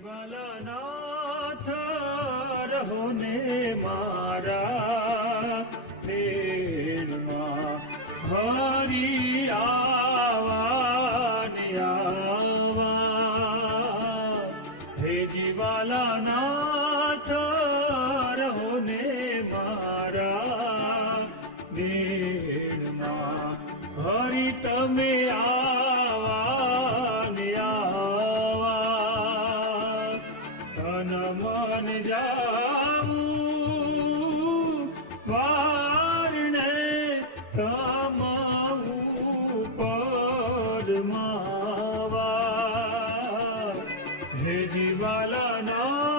નાથ રહો ને મારા મેળમાં હરી આવા ને આવા હે જીવાલા નાથ રહો ને મારા મેળમાં હરી તમે આવા મન જાવું વારણે તમ ઉપર માવા હે જીવાલા ના